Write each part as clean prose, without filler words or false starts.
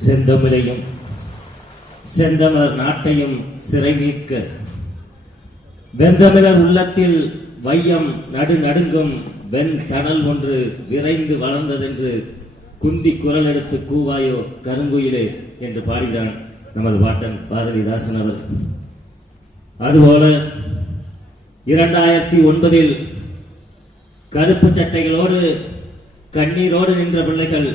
செந்தமிழையும் செந்தமிழர் நாட்டையும் சிறை மீட்க வெந்தமிழர் உள்ளத்தில் வையம் நடுநடுங்கும் வெண் தணல் ஒன்று விரைந்து வளர்ந்ததென்று குந்தி குரல் எடுத்து கூவாயோ கருங்குயிலே என்று பாடுகிறான் நமது பாட்டன் பாரதிதாசன் அவர். அதுபோல 2009 கருப்பு சட்டைகளோடு கண்ணீரோடு நின்ற பிள்ளைகள்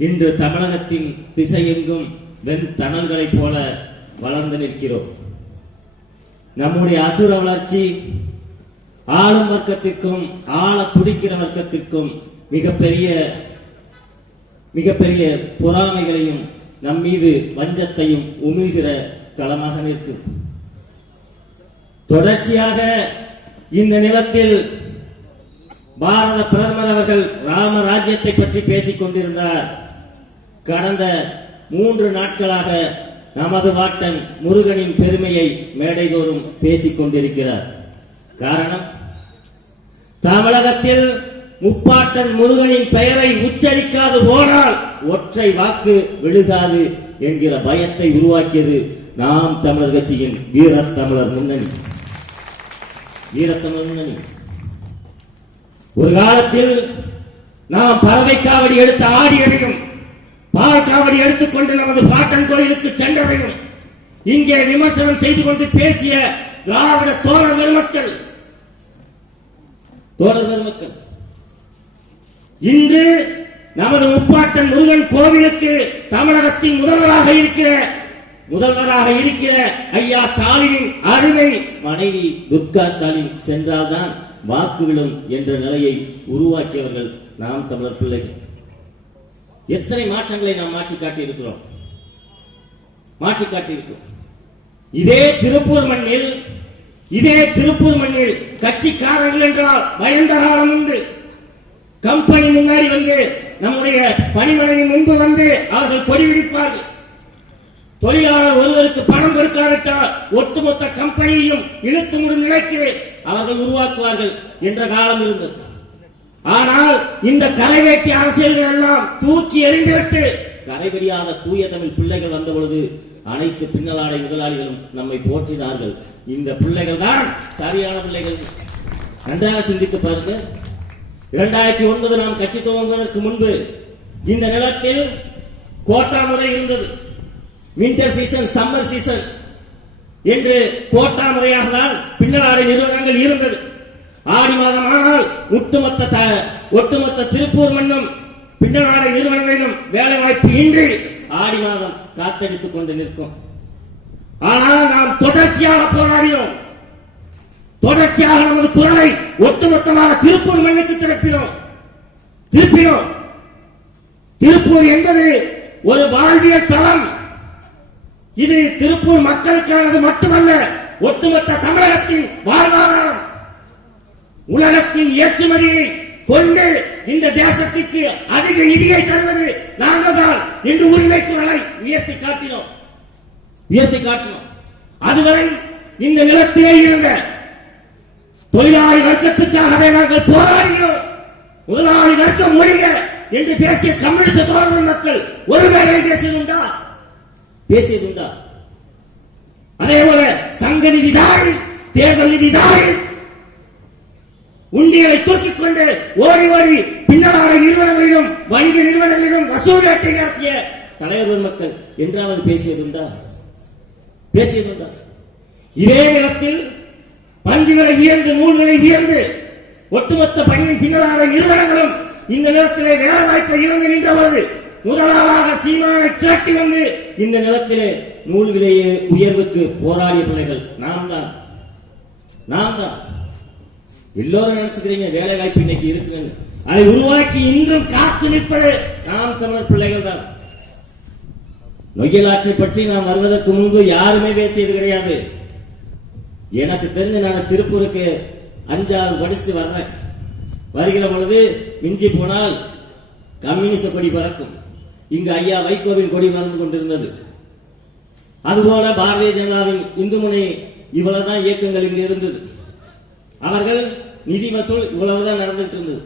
இன்று தமிழகத்தின் திசையெங்கும் வெண் தணல்களைப் போல வளர்ந்து நிற்கிறோம். நம்முடைய அசுர வளர்ச்சி ஆளும் வர்க்கத்திற்கும் ஆள துடிக்கிற வர்க்கத்திற்கும் மிகப்பெரிய பொறாமைகளையும் நம் மீது வஞ்சத்தையும் உமிழ்கிற களமாக நிற்கும். தொடர்ச்சியாக இந்த நிலத்தில் பாரத பிரதமர் அவர்கள் ராமராஜ்யத்தை பற்றி பேசிக் கொண்டிருந்தார். கடந்த 3 நாட்களாக நமது வாட்டன் முருகனின் பெருமையை மேடைதோறும் பேசிக் கொண்டிருக்கிறார். காரணம், தமிழகத்தில் முப்பாட்டன் முருகனின் பெயரை உச்சரிக்காது போனால் ஒற்றை வாக்கு விழுகாது என்கிற பயத்தை உருவாக்கியது நாம் தமிழர் கட்சியின் வீரத்தமிழர் முன்னணி. ஒரு காலத்தில் நாம் பறவை காவடி எடுத்து ஆடியதையும் பால் காவடி எடுத்துக்கொண்டு நமது பாட்டன் கோயிலுக்கு சென்றதையும் இங்கே விமர்சனம் செய்து கொண்டு பேசிய திராவிட தோழர் பெருமக்கள் இன்று நமது முப்பாட்டன் முருகன் கோவிலுக்கு தமிழகத்தின் முதல்வராக இருக்கிற ஐயா ஸ்டாலினின் அருமை மனைவி துர்கா ஸ்டாலின் சென்றால்தான் வாக்கு விழும் என்ற நிலையை உருவாக்கியவர்கள் நாம் தமிழர் பிள்ளைகள். எத்தனை மாற்றங்களை நாம் மாற்றி காட்டியிருக்கிறோம். இதே திருப்பூர் மண்ணில் கட்சிக்காரர்கள் என்றால் பயந்த காலம் உண்டு. கம்பெனி முன்னாடி வந்து நம்முடைய பணிமனையின் முன்பு வந்து அவர்கள் கொடி விரிப்பார்கள். தொழிலாளர் ஒருவருக்கு பணம் கொடுக்காவிட்டால் ஒட்டுமொத்த கம்பெனியையும் இழுத்து மூடும் நிலைக்கு அவர்கள் உருவாக்குவார்கள் என்ற காலம் இருந்தது. ஆனால் இந்த கரைவேட்டி அரசியல்கள் எல்லாம் தூக்கி எறிந்துவிட்டு கரைபெறியாத தூய தமிழ் பிள்ளைகள் வந்த பொழுது அனைத்து பின்னலாடை முதலாளிகளும் நம்மை போற்றினார்கள். இந்த பிள்ளைகள் தான் சரியான பிள்ளைகள். நன்றாக சிந்தித்து பாருங்க. 2009 நாம் கட்சி துவங்குவதற்கு முன்பு இந்த நிலத்தில் கோட்டா முறை இருந்தது. வின்டர் சீசன், சம்மர் சீசன் என்று கோட்டா முறையாக தான் பின்னலாடை நிறுவனங்கள் இருந்தது. ஆடி மாதம் ஆனால் ஒட்டுமொத்த திருப்பூர் மண்ணும் பின்னலாடை நிறுவனங்களிலும் வேலை வாய்ப்பு இன்றி ஆடி மாதம் காத்தடித்துக் கொண்டு நிற்கும். ஆனால் நாம் தொடர்ச்சியாக போராடினோம். தொடர்ச்சியாக நமது குரலை ஒட்டுமொத்தமாக திருப்பூர் மண்ணுக்கு திருப்பினோம். திருப்பூர் என்பது ஒரு வாழ்வியல் தளம். இது திருப்பூர் மக்களுக்கானது மட்டுமல்ல, ஒட்டுமொத்த தமிழகத்தின் வாழ்வாதாரம். உலகத்தின் ஏற்றுமதியை கொண்டு இந்த தேசத்திற்கு அதிக நிதியை தருவது நாங்கள் தான் என்று உரிமை குரலை உயர்த்தி காட்டினோம். அதுவரை இந்த நிலத்திலே இருந்த தொழிலாளி வர்க்கத்துக்காகவே நாங்கள் போராடுகிறோம். முதலாளி வர்க்கம் ஒழிக என்று பேசிய கம்யூனிஸ்ட் தோழர்கள் மக்கள் ஒருவேளை பேசியதுண்டா? அதே போல சங்க நிதி தாய், தேர்தல் நிதி தாய், உண்டியலை தூக்கிக் கொண்டு ஓடி பின்னலாடை நிறுவனங்களிலும் வணிக நிறுவனங்களிலும் வசூல் வேட்டை நடத்திய தலைவர் மக்கள் என்றாவது பேசியதுண்டா? இதே நிலத்தில் பஞ்சு விலை உயர்ந்து, நூல் விலை உயர்ந்து ஒட்டுமொத்த பணியின் பின்னலாடை நிறுவனங்களும் இந்த நிலத்திலே வேலை வாய்ப்பை இழந்து நின்றபோது முதலாளாக சீமானை திரட்டி வந்து இந்த நிலத்திலே நூல் விலையை உயர்வுக்கு போராடிய பிள்ளைகள் நாம் தான். எல்லோரும் நினைச்சுக்கிறீங்க வேலை வாய்ப்பு இன்னைக்கு இருக்குங்க. அதை உருவாக்கி இன்றும் காத்து நிற்பது நாம் தமிழர் பிள்ளைகள் தான். நொய்யலாற்றை பற்றி நாம் வருவதற்கு முன்பு யாருமே பேசியது கிடையாது. எனக்கு தெரிஞ்சு நான் திருப்பூருக்கு 5ஆவது படிச்சுட்டு வர்றேன். வருகிற பொழுது மிஞ்சி போனால் கம்யூனிஸ்ட கொடி பறக்கும். இங்கு ஐயா வைகோவின் கொடி மறந்து கொண்டிருந்தது. அதுபோல பாரதிய ஜனதாவின் இந்து முனை இவ்வளவுதான் இயக்கங்கள் இங்கு இருந்தது. அவர்கள் நிதி வசூல் இவ்வளவுதான் நடந்துட்டு இருந்தது.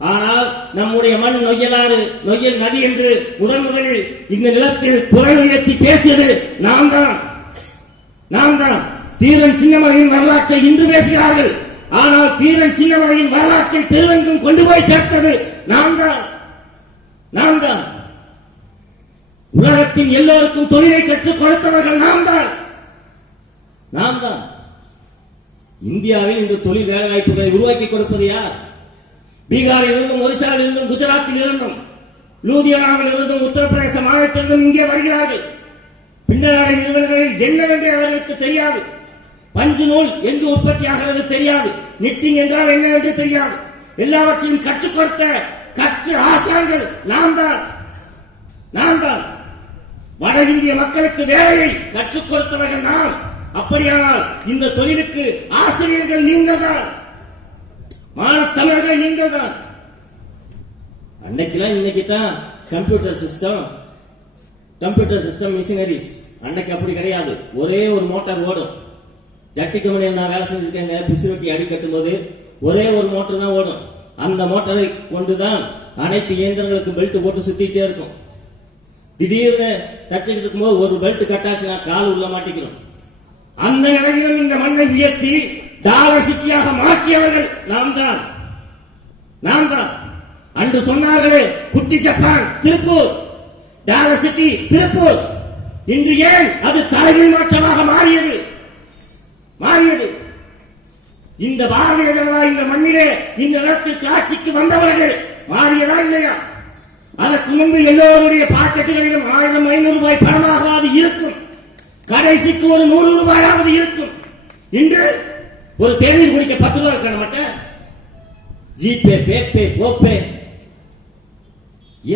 ஆனால் நம்முடைய மண் நொய்யலாறு நொய்யல் நதி என்று முதலில் இந்த நிலத்தில் குரல் உயர்த்தி பேசியது நாம் தான். தீரன் சின்னமலையின் வரலாற்றை இன்று பேசுகிறார்கள். ஆனால் தீரன் சின்னமலையின் வரலாற்றை தெருவெங்கும் கொண்டு போய் சேர்த்தது நாம் தான். உலகத்தின் எல்லோருக்கும் தொழிலை கற்றுக் கொடுத்தவர்கள் நாம் தான். இந்தியாவில் இந்த தொழில் வேலை வாய்ப்புகளை உருவாக்கி கொடுப்பது யார்? பீகாரில் இருந்தும், ஒரிசாவில் இருந்தும், குஜராத்தில் இருந்தும், லூதியானாவில் இருந்தும், உத்தரப்பிரதேச மாநிலத்திலிருந்தும் இங்கே வருகிறார்கள். பின்னலாடை நிறுவனங்களில் என்னவென்று அவர்களுக்கு தெரியாது. பஞ்சு நூல் எங்கு உற்பத்தி ஆகிறது தெரியாது. நிட்டிங் என்றால் என்னவென்று தெரியாது. எல்லாவற்றையும் கற்றுக் கொடுத்த கற்று ஆசான்கள் நாம் தான். வட இந்திய மக்களுக்கு வேலையை கற்றுக் கொடுத்தவர்கள் நாம். அப்படியானால் இந்த தொழிலுக்கு ஆசிரியர்கள் நீங்கள் தான், மாணவர்கள் நீங்கள் தான். அன்னைக்கெல்லாம் இன்னைக்கு தான் கம்ப்யூட்டர் சிஸ்டம் மிஷினரிஸ். அன்னைக்கு அப்படி கிடையாது. ஒரே ஒரு மோட்டார் ஓடும். ஜட்டி கம்பெனி நான் வேலை செஞ்சிருக்கேங்க. பிசுவட்டி அடி கட்டும் போது ஒரே ஒரு மோட்டர் தான் ஓடும். அந்த மோட்டரை கொண்டுதான் அனைத்து இயந்திரங்களுக்கு பெல்ட் போட்டு சுத்திட்டே இருக்கும். திடீர்னு தச்சுட்டு இருக்கும் போது ஒரு பெல்ட் கட்டாச்சுன்னா கால் உள்ள மாட்டிக்கிறோம். அந்த நிலையிலும் இந்த மண்ணை உயர்த்தி டாலர் சிட்டியாக மாற்றியவர்கள் நாம் தான். அன்று சொன்னார்களே குட்டி Japan Tiruppur, dollar city Tiruppur. இன்று ஏன் அது தலைகீழ் மாற்றமாக மாறியது? இந்த பாரதிய ஜனதா இந்த மண்ணிலே இந்த நிலத்திற்கு ஆட்சிக்கு வந்தவர்கள் மாறியதா இல்லையா? அதற்கு முன்பு எல்லோருடைய பாக்கெட்டுகளிலும் 1000-500 ரூபாய் பணமாகவாது இருக்கும். கடைசிக்கு ஒரு 100 ரூபாயாவது இருக்கும். இன்று ஒரு தேநீர் குடிக்க 10 ரூபாய் இருக்க மாட்டேன். ஜிபே, பேப்பே, போப்பே,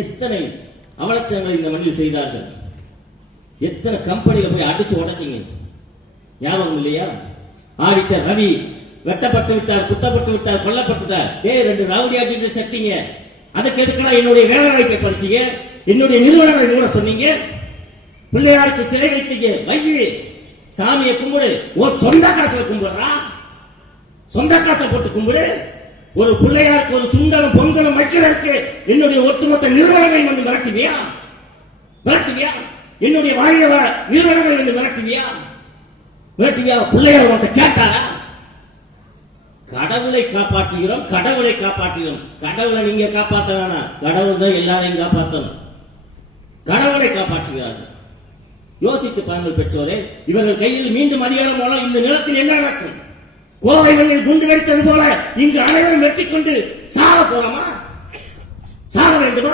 எத்தனை அவலட்சணங்களை இந்த மண்ணில் செய்தார்கள். எத்தனை கம்பெனியில போய் அடிச்சு உடச்சிங்க ஞாபகம் இல்லையா? ஆடிட்டர் ரவி வெட்டப்பட்டு விட்டார், குத்தப்பட்டு விட்டார், கொல்லப்பட்டு விட்டார். 2 ரவுடியாஜி செட்டிங்க. அதுக்கு எதுக்குடா என்னுடைய வேலை வாய்ப்பை பறிச்சீங்க? என்னுடைய நிறுவனங்களை மூட சொன்னீங்க? பிள்ளையாருக்கு சிலை வைத்தீங்க, வையி சாமியை கும்பிடு. சொந்த காசுல கும்பிடுறா, சொந்த காசை போட்டு கும்பிடு. ஒரு பிள்ளையாருக்கு ஒரு சுண்டலும் பொங்கலும் வைக்கிறதுக்கு என்னுடைய ஒட்டுமொத்த நிறுவனங்களை வந்து மிரட்டுவியா? என்னுடைய வாரிய நிறுவனங்களை வந்து மிரட்டுவியா? பிள்ளையார் கேட்டாரா? கடவுளை காப்பாற்றுகிறோம். கடவுளை நீங்க காப்பாத்தனா? கடவுள் தான் எல்லாரையும் காப்பாற்றணும். கடவுளை காப்பாற்றுகிறார்கள். யோசித்து பாருங்கள் பெற்றோரே. இவர்கள் கையில் மீண்டும் அதிகாரம் போனால் இந்த நிலத்தில் என்ன நடக்கும்? கோவை மண்ணில் குண்டு வெடித்தது போல இங்கு அனைவரும் வெட்டிக் கொண்டு சாக போலாமா? சாக வேண்டுமா?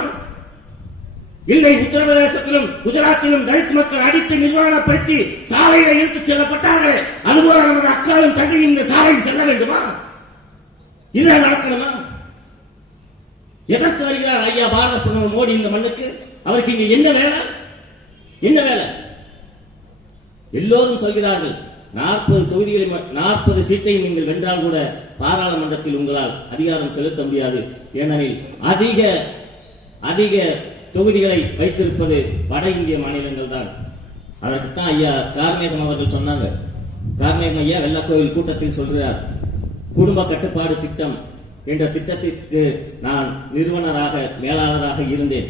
இல்லை, உத்தரப்பிரதேசத்திலும் குஜராத்திலும் தலித் மக்கள் அடித்து நிர்வாணப்படுத்தி சாலையில இழுத்துச் செல்லப்பட்டார்கள். அதுபோல நமது அக்காலும் தங்கையும் இந்த சாலையில் செல்ல வேண்டுமா? இதுதான் நடக்கணுமா? எதற்கு வருகிறார் ஐயா பாரத பிரதமர் மோடி இந்த மண்ணுக்கு? அவருக்கு இங்க என்ன வேலை? எல்லோரும் சொல்கிறார்கள் 40 தொகுதிகளை 40 சீட்டையும் நீங்கள் வென்றால் கூட பாராளுமன்றத்தில் உங்களால் அதிகாரம் செலுத்த முடியாது. ஏனெனில் அதிக தொகுதிகளை வைத்திருப்பது வட இந்திய மாநிலங்கள் தான். அதற்குத்தான் ஐயா கார்மேகம் அவர்கள் சொன்னாங்க. கார்மேகம் ஐயா வெள்ளக்கோவில் கூட்டத்தில் சொல்கிறார், குடும்ப கட்டுப்பாடு திட்டம் என்ற திட்டத்திற்கு நான் நிறுவனராக மேலாளராக இருந்தேன்.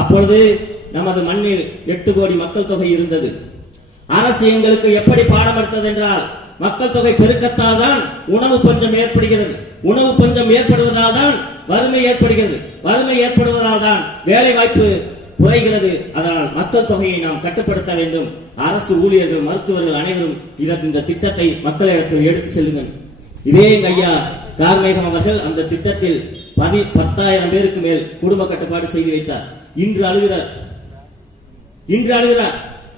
அப்பொழுது நமது மண்ணில் 8 கோடி மக்கள் தொகை இருந்தது. அரசு எங்களுக்கு எப்படி பாடம் எடுத்தது என்றால், மக்கள் தொகை பெருக்கத்தால் தான் உணவு பஞ்சம் ஏற்படுகிறது. உணவு பஞ்சம் ஏற்படுவதால் தான் வறுமை ஏற்படுகிறது. வறுமை ஏற்படுவதால் தான் வேலை வாய்ப்பு குறைகிறது. அதனால் மக்கள் தொகையை நாம் கட்டுப்படுத்த வேண்டும். அரசு ஊழியர்கள், மருத்துவர்கள் அனைவரும் இந்த திட்டத்தை மக்களிடத்தில் எடுத்து செல்லுங்கள். இதே ஐயா கார்மேகம் அவர்கள் அந்த திட்டத்தில் 10,000 பேருக்கு மேல் குடும்ப கட்டுப்பாடு செய்து வைத்தார். இன்று அழுகிறார்.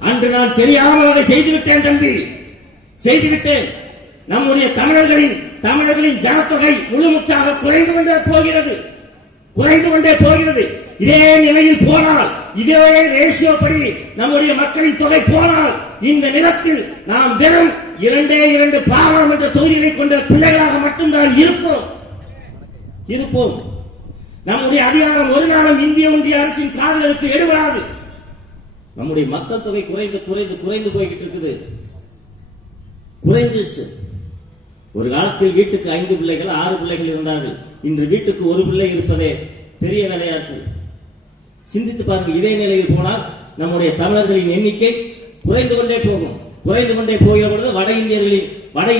அன்று நான் தெரியாமல் அதை செய்துவிட்டேன் தம்பி, செய்துவிட்டேன். நம்முடைய தமிழர்களின் ஜனத்தொகை முழுமுற்றாக குறைந்து கொண்டே போகிறது. இதே நிலையில் போனால், இதே ரேஷியோ படி நம்முடைய மக்களின் தொகை போனால், இந்த நிலத்தில் நாம் வெறும் 2 பாராளுமன்ற தொகுதிகளை கொண்ட பிள்ளைகளாக மட்டும்தான் இருப்போம். நம்முடைய அதிகாரம் ஒரு நாளும் இந்திய ஒன்றிய அரசின் காதுகளுக்கு எடுபடாது. நம்முடைய மக்கள் தொகை குறைந்து போய்கிட்டு இருக்குது. குறைந்துச்சு. ஒரு காலத்தில் வீட்டுக்கு 5 பிள்ளைகள் 6 பிள்ளைகள் இருந்தார்கள். இன்று வீட்டுக்கு ஒரு பிள்ளை இருப்பதே பெரிய வேலையா இருக்கு. சிந்தித்து பாருங்கள். இதே நிலையில் போனால் நம்முடைய தமிழர்களின் எண்ணிக்கை குறைந்து கொண்டே போகும். குறைந்து கொண்டே போகிற பொழுது வட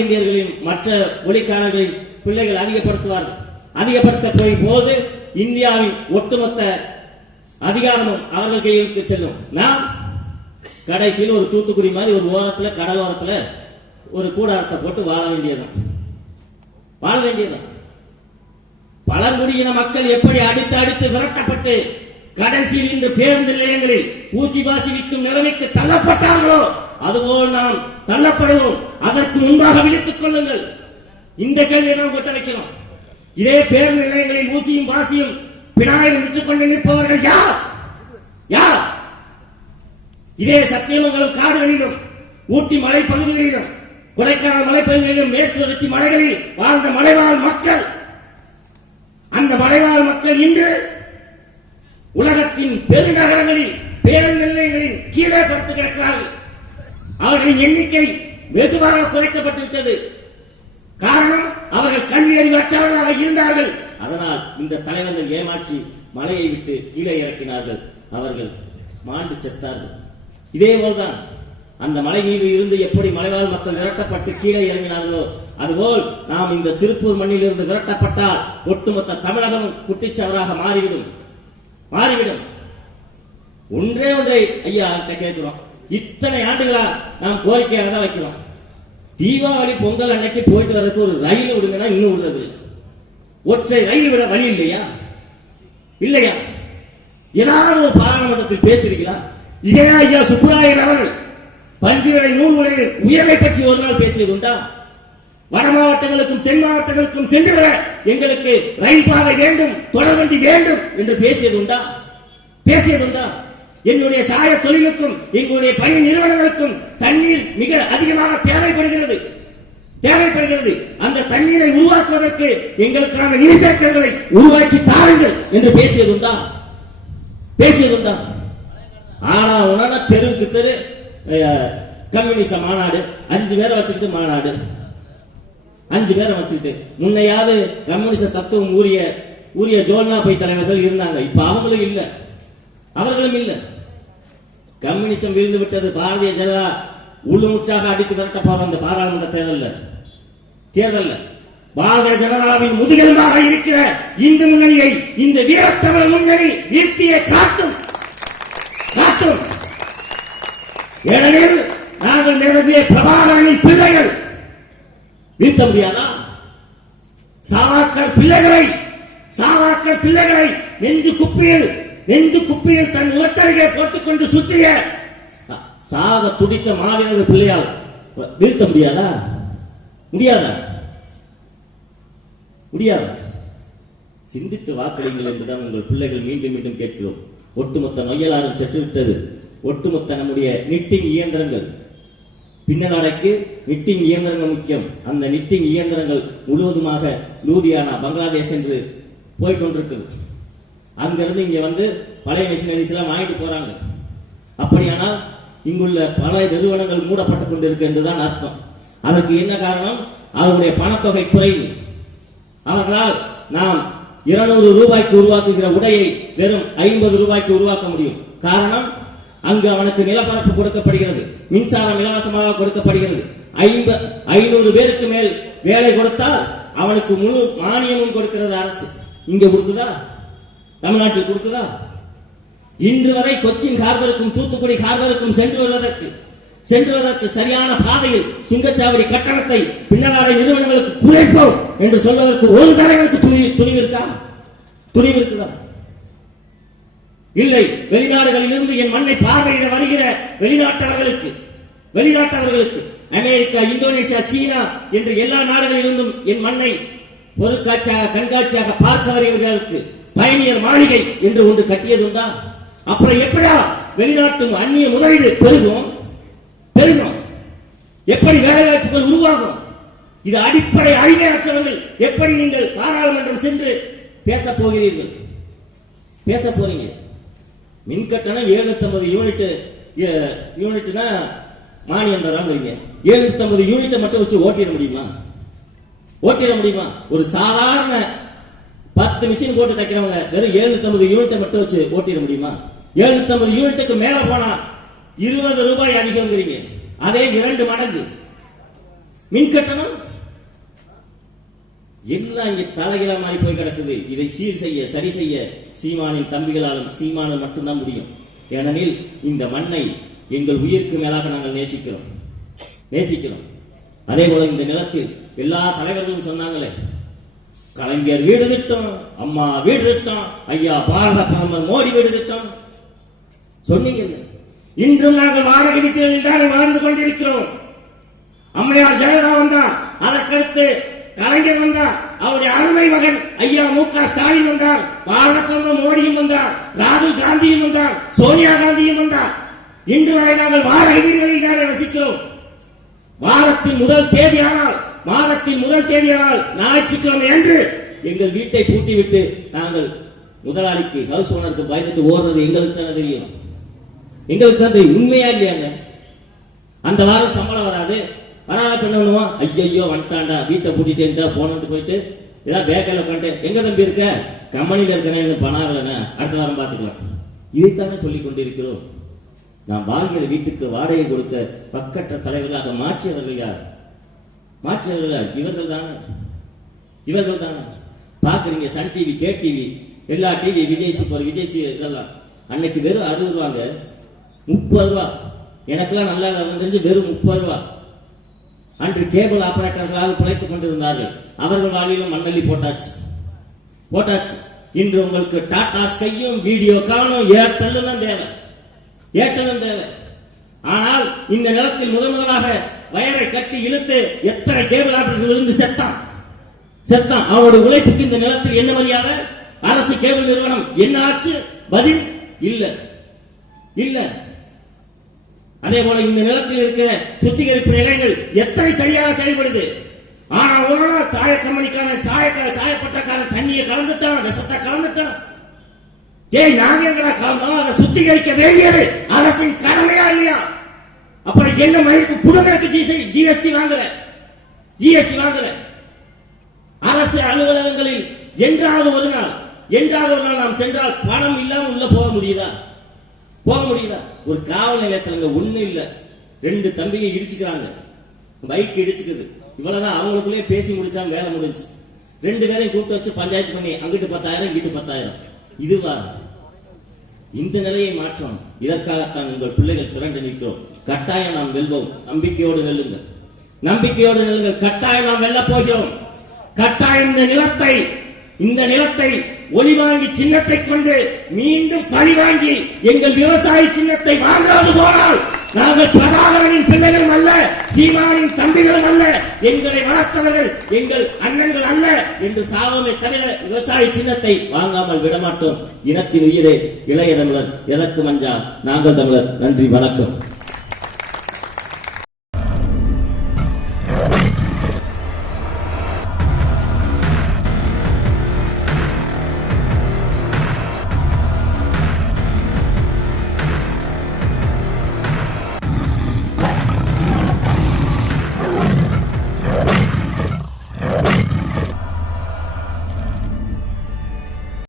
இந்தியர்களின் மற்ற மொழிக்காரர்களின் பிள்ளைகள் அதிகப்படுத்துவார்கள். அதிகப்படுத்த போது இந்தியாவின் ஒட்டுமொத்த அதிகாரமும் அவர்கள் கையிற்கு செல்லும். நாம் கடைசியில் ஒரு தூத்துக்குடி மாதிரி ஒரு ஓரத்துல கடலோரத்துல ஒரு கூடாரத்தை போட்டு வாழ வேண்டியதுதான். பழங்குடியின மக்கள் எப்படி அடித்து விரட்டப்பட்டு கடைசியில் இந்த பேருந்து நிலையங்களில் ஊசி வாசி விற்கும் நிலைமைக்கு தள்ளப்பட்டார்களோ அதுபோல் நாம் தள்ளப்படுவோம். அதற்கு முன்பாக விழித்துக் கொள்ளுங்கள். இந்த கேள்வியை தான் கொட்ட வைக்கிறோம். இதே பேருந்து நிலையங்களில் ஊசியும் வாசியும் பினாயிலும் விற்றுக் கொண்டு நிற்பவர்கள் யார்? இதே சத்தியமங்கலம் காடுகளிலும் ஊட்டி மலைப்பகுதிகளிலும் கொடைக்கானல் மலைப்பகுதிகளிலும் மேற்கு தொடர்ச்சி மலைகளில் வாழ்ந்த மலைவாழ் மக்கள், அந்த மலைவாழ் மக்கள் இன்று உலகத்தின் பெருநகரங்களில் பேருந்து நிலையங்களில் கீழே படுத்து கிடக்கிறார்கள். அவர்களின் எண்ணிக்கை வெகுவாக குறைக்கப்பட்டு விட்டது. காரணம், அவர்கள் கல்வி அறிவற்றவர்களாக இருந்தார்கள். அதனால் இந்த தலைவர்கள் ஏமாற்றி மலையை விட்டு கீழே இறக்கினார்கள். அவர்கள் மாண்டு செத்தார்கள். இதே போல்தான் அந்த மலை மீது இருந்து எப்படி மலைவாழ் மக்கள் விரட்டப்பட்டு கீழே இறங்கினார்களோ அதுபோல் நாம் இந்த திருப்பூர் மண்ணில் இருந்து விரட்டப்பட்டால் ஒட்டுமொத்த தமிழகமும் குட்டிச்சவராக மாறிவிடும். ஒன்றே ஒன்றை ஐயா கேட்கிறோம். இத்தனை ஆண்டுகளா நாம் கோரிக்கையாக தான் வைக்கிறோம். தீபாவளி பொங்கல் அன்னைக்கு போயிட்டு வரதுக்கு ஒரு ரயில் விடுங்கன்னா இன்னும் விடுறது இல்லை. ஒற்றை ரயில் விட வழி இல்லையா? ஏதாவது ஒரு பாராளுமன்றத்தில் பேசியிருக்கிறார்? இதே ஐயா சுப்புராயன் அவர்கள் பஞ்சுவிலை நூல் உயர்வை பற்றி ஒரு நாள் பேசியது உண்டா? வட மாவட்டங்களுக்கும் தென் மாவட்டங்களுக்கும் சென்று வர எங்களுக்கு ரயில் பாதை வேண்டும், தொடர்வண்டி வேண்டும் என்று பேசியது உண்டா? என்னுடைய சாய தொழிலுக்கும் எங்களுடைய பணி நிறுவனங்களுக்கும் தண்ணீர் மிக அதிகமாக தேவைப்படுகிறது. அந்த தண்ணீரை உருவாக்குவதற்கு எங்களுக்கான நீர்த்தேக்கங்களை உருவாக்கி தாருங்கள் என்று பேசியதுண்டா? ஆனா உடனே தெருவுக்கு தெரு கம்யூனிச மாநாடு, 5 பேரை வச்சுக்கிட்டு மாநாடு, 5 பேரை வச்சுக்கிட்டு. முன்னையாவது கம்யூனிச தத்துவம் ஊரிய ஜோல்னா பை தலைவர்கள் இருந்தாங்க. இப்ப அவர்களும் இல்ல. கம்யூனிசம் விழுந்து விட்டது. பாரதிய ஜனதா உள்ளுமுச்சாக அடித்து விரட்ட போற அந்த பாராளுமன்ற தேர்தல்ல பாரதிய ஜனதாவின் முதுகெலும்பாக இருக்கிற இந்து முன்னணியை இந்த வீரத்தமிழ் முன்னணி வீழ்த்தியே காட்டும். ஏனெனில் நாங்கள் நிறுவிய பிரபாகரனின் பிள்ளைகள் வீழ்த்த முடியாதா? சாவர்கர் பிள்ளைகளை நெஞ்சு குப்பியில் தன் முகத்தருகே போட்டுக்கொண்டு சுற்றிய சாக துடித்த மாவீரர்கள் பிள்ளையால் வீழ்த்த முடியாதா? சிந்தித்து வாக்களிங்கள் என்றுதான் உங்கள் பிள்ளைகள் மீண்டும் மீண்டும் கேட்கிறோம். ஒட்டுமொத்த நொய்யலாரும் செற்றுவிட்டது. ஒட்டுமொத்த நம்முடைய நிட்டிங் இயந்திரங்கள், பின்னலாடைக்கு நிட்டிங் இயந்திரங்கள் முக்கியம். அந்த நிட்டிங் இயந்திரங்கள் முழுவதுமாக லூதியானா, பங்களாதேஷ் என்று போய்கொண்டிருக்கிறது. அங்கிருந்து இங்க வந்து பழைய மிஷினரிஸ் எல்லாம் வாங்கிட்டு போறாங்க. அப்படியானால் இங்குள்ள பல நிறுவனங்கள் மூடப்பட்டுக் கொண்டிருக்கு என்றுதான் அர்த்தம். அதற்கு என்ன காரணம்? அவருடைய பணத்தொகை குறைவு. அவர்களால் நாம் 200 ரூபாய்க்கு உருவாக்குகிற உடையை வெறும் 50 ரூபாய்க்கு உருவாக்க முடியும். காரணம், அங்கு அவனுக்கு நிலப்பரப்பு கொடுக்கப்படுகிறது, மின்சாரம் இலவசமாக கொடுக்கப்படுகிறது. 500 பேருக்கு மேல் வேலை கொடுத்தால் அவனுக்கு முழு மானியமும் கொடுக்கிறது அரசு. இங்க கொடுக்குதா? தமிழ்நாட்டில் கொடுக்குதா? இன்று வரை கொச்சின் ஹார்பருக்கும் தூத்துக்குடி ஹார்பருக்கும் சென்று வருவதற்கு சரியான பாதையில் சுங்கச்சாவடி கட்டணத்தை பின்னலாடை நிறுவனங்களுக்கு குறைப்போம் என்று சொல்வதற்கு ஒரு தலைவனுக்கு துணிவு இருக்குதா? இல்லை. வெளிநாடுகளில் இருந்து என் மண்ணை பார்வையிட வருகிற வெளிநாட்டவர்களுக்கு அமெரிக்கா, இந்தோனேசியா, சீனா என்று எல்லா நாடுகளிலிருந்தும் என் மண்ணை பொருட்காட்சியாக கண்காட்சியாக பார்க்க வருகிறவர்களுக்கு பயணியர் மாளிகை என்று ஒன்று கட்டியதுண்டா? அப்புறம் எப்படியா வெளிநாட்டு அந்நிய முதலீடு பெருகும்? எப்படி வேலை வாய்ப்புகள் உருவாகும்? இது அடிப்படை அறிவையற்றவர்கள் எப்படி நீங்கள் பாராளுமன்றம் சென்று பேச போறீங்க? மின் கட்டணம் 750 யூனிட்னா மானியம் தராங்க. 750 யூனிட்டை மட்டும் வச்சு ஓட்டிட முடியுமா? ஓட்டிட முடியுமா? ஒரு சாதாரண 10 மிஷின் போட்டு தைக்கிறவங்க வெறும் 750 யூனிட்டை மட்டும் வச்சு ஓட்டிட முடியுமா? 750 யூனிட்டுக்கு மேல போனா 20 ரூபாய் அதிகம்ங்கிறீங்க. அதே 2 மடங்கு மின் கட்டணம். எல்லாம் இங்க தலைகீழா மாறி போய் கிடக்குது. இதை சீர் செய்ய, சரி செய்ய சீமானின் தம்பிகளாலும் சீமானும் மட்டும்தான் முடியும். ஏனெனில் இந்த மண்ணை எங்கள் உயிருக்கு மேலாக நாங்கள் நேசிக்கிறோம். அதே போல இந்த நிலத்தில் எல்லா தலைவர்களும் சொன்னாங்களே, கலைஞர் வீடு திட்டம், அம்மா வீடு திட்டம், ஐயா பாரத பிரதமர் மோடி வீடு திட்டம் சொன்னீங்க. இன்றும் நாங்கள் வாடகை வீட்டுகளில் தானே வாழ்ந்து கொண்டிருக்கிறோம். அம்மையார் ஜெயலலிதா வந்தார், அதற்கடுத்து கலைஞர் வந்தார், அவருடைய அருமை மகன் ஐயா மு.க. ஸ்டாலின் வந்தார், பாரத பிரதமர் மோடியும் வந்தார், ராகுல் காந்தியும் வந்தார், சோனியா காந்தியும் வந்தார். இன்று வரை நாங்கள் வாடகை வீடுகளில் தானே வசிக்கிறோம். மாதத்தின் முதல் தேதியானால் ஞாயிற்றுக்கிழமை அன்று எங்கள் வீட்டை பூட்டிவிட்டு நாங்கள் முதலாளிக்கு ஹவுஸ் ஓனருக்கு பயந்துட்டு ஓடுறது எங்களுக்கு தானே தெரியும். எங்களுக்கு தான் தெரியும். உண்மையா இல்லையாங்க? அந்த வாரம் சம்பளம் வராத பண்ணுவோம். ஐயோ வந்துட்டாண்டா, வீட்டை பூட்டிட்டேன்டா, போனட்டு போயிட்டு ஏதாவது பேக்கல்ல பண்ணிட்டு எங்க தம்பி இருக்க, கம்பெனியில இருக்கேன், பணம் ஆகலன்னா அடுத்த வாரம் பார்த்துக்கலாம். இதைத்தானே சொல்லிக் கொண்டிருக்கிறோம். நாம் வாழ்கிற வீட்டுக்கு வாடகை கொடுக்க பக்கற்ற தலைவர்களாக மாற்றியவர்கள் யார்? இவர்கள் தானே. பாக்குறீங்க சன் டிவி, கே டிவி, எல்லா டிவி, விஜய் சூப்பர், விஜய் இதெல்லாம் அன்னைக்கு வெறும் 60 ரூபாங்க, 30 ரூபா. எனக்கெல்லாம் நல்லா தெரிஞ்சு வெறும் 30 ரூபா. அன்று கேபிள் ஆபரேட்டர்களாக பிழைத்துக் கொண்டிருந்தார்கள். அவர்கள் வாழ்விலும் மண்ணள்ளி போட்டாச்சு. இன்று உங்களுக்கு டாடா ஸ்கையும் வீடியோ காணும் ஏர்டெல்லும் தான் தேவை. ஆனால் இந்த நிலத்தில் முதலாக வயரை கட்டி இழுத்து எத்தனை கேபிள் ஆபரேட்டர்கள் விழுந்து செத்தான். அவருடைய உழைப்புக்கு இந்த நிலத்தில் என்ன மரியாதை? அரசு கேபிள் நிறுவனம் என்ன ஆச்சு? பதில் இல்ல. அதே போல இந்த நிலத்தில் இருக்கிற சுத்திகரிப்பு நிலையங்கள் எத்தனை சரியாக செயல்படுது? ஆனா உடனே சாய கம்பெனிக்கான சாயப்பட்டக்கான தண்ணியை கலந்துட்டான், விஷத்தை கலந்துட்டான். நாங்க எங்கடா கலந்தோம்? அதை சுத்திகரிக்க வேண்டியது அரசின் கடமையா இல்லையா? அப்புறம் என்ன மயிருக்கு புடுகிறதுக்கு ஜிஎஸ்டி வாங்கல? அரசு அலுவலகங்களில் என்றாவது ஒரு நாள் நாம் சென்றால் பணம் இல்லாம உள்ள போக முடியுதா? ஒரு காவல் நிலையத்துல ஒண்ணு இல்ல, 2 தம்பியை இடிச்சுக்கிறாங்க, பைக் இடிச்சுக்குது. இவ்வளவுதான். அவங்களுக்குள்ளே பேசி முடிச்சாங்க, வேலை முடிஞ்சு. 2 பேரையும் கூப்பிட்டு வச்சு பஞ்சாயத்து பண்ணி அங்கிட்டு 10,000 இங்கிட்டு 10,000. இதுவா? இந்த நிலையை மாற்றம். இதற்காகத்தான் உங்கள் பிள்ளைகள் திரண்டு நிற்கிறோம். கட்டாயம் நாம் வெல்வோம். நம்பிக்கையோடு நெல்லுங்கள். கட்டாயம் நாம் வெல்ல போகிறோம். கட்டாயம் இந்த நிலத்தை ஒளிவாங்கி சின்னத்தை கொண்டு மீண்டும் பழி வாங்கி எங்கள் விவசாய சின்னத்தை வாங்காது போனால் நாங்கள் பிரபாகரனின் பிள்ளைகளும் அல்ல, சீமானின் தம்பிகளும் அல்ல, எங்களை வளர்த்தவர்கள் எங்கள் அண்ணன்கள் அல்ல என்று சாவமே தவிர விவசாய சின்னத்தை வாங்காமல் விடமாட்டோம். இனத்தின் உயிரே இளைய தமிழர், எதற்கு மஞ்சா? நாங்கள் தமிழர். நன்றி, வணக்கம்.